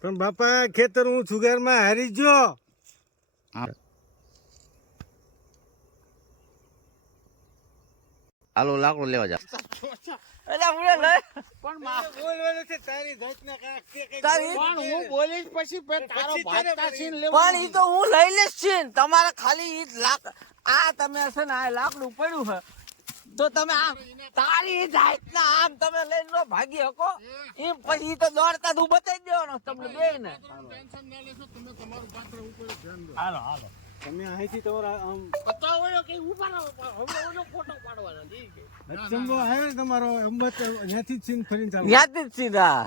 પણ બાપા ખેતર હું સુગારમાં હારી ગયો. હાલો લાકડું લેવા જા. એટલે હું લઈ બોલવાનું છે તારી જાતના તારી પણ હું બોલીશ પછી તારો ભાગતા છીન લેવું પણ ઈ તો હું લઈ લઈશ છે ને. તમારે ખાલી ઈ આ તમે છે ને આ લાકડું પડ્યું છે તો તમે આમ તારી જાતના આમ તમે લઈને નો ભાગી શકો એમ પછી ઈ તો દોડતા તું બતાવી દેવાનો તમને બે ને. ટેન્શન ના લેશો તમે તમારું પાત્ર ઉપર ધ્યાન દો. હાલો હાલો તમે અહીંથી તમારા આમ બતાવો કે ઉભા રહો હવે ઓનો ફોટો પાડવાનો જી કે અચંબો આવ્યો ને તમારો અંબત ત્યાંથી જ સીન ફરીને ચાલો યાદ જ સીધા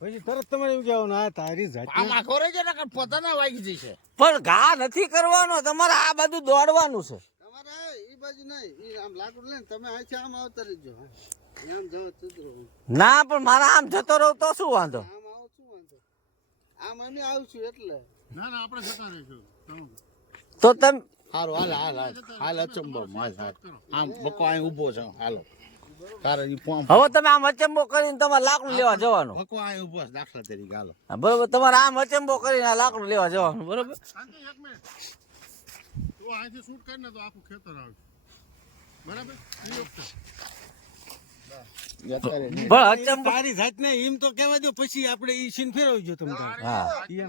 પછી તરત તમારે એવું કહેવાનું આ તારી જાતના આમાં ખોરે છે ને કે પોતાના વાગી જશે. પણ ઘા નથી કરવાનો તમારે આ બધું દોડવાનું છે. તમારે ઈ બાજુ નહીં ઈ આમ લાકડું લઈને તમે અહીંથી આમ આવતા રહેજો આમ જાઓ ચૂતરો ના પણ મારા આમ જતો રહું તો શું વાંધો. આમ આવો શું વાંધો આમ અમે આવશું એટલે ના ના આપણે જતા રહીશું. તો તમે હારું હાલ અચંબો માલ હાલ આમ બકો અહીં ઊભો છે હાલો તારે ઈ ફોર્મ હવે તમે આમ અચંબો કરીને તમારે લાકડું લેવા જવાનું. બકો અહીં ઊભો છે દાખલા તરીકે હાલો. હા, બરોબર તમારે આમ અચંબો કરીને આ લાકડું લેવા જવાનું બરોબર. શાંતિ એક મિનિટ તું અહીંથી શૂટ કરીને તો આખું ખેતર આવશે બરાબર. પણ અચંબો તારી જાતને એમ તો કહેવા દો પછી આપણે ઈ સીન ફેરવજો તમે તારે. હા ઈ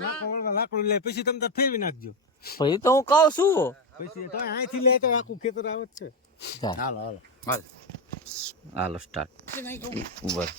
લાકડું લે પછી તમે તાર ફેરવી નાખજો પછી તો હું કહું છું. પછી તો અહીંથી લે તો આખું ખેતર આવે જ છે. હાલો હાલો સ્ટાર્ટ. બસ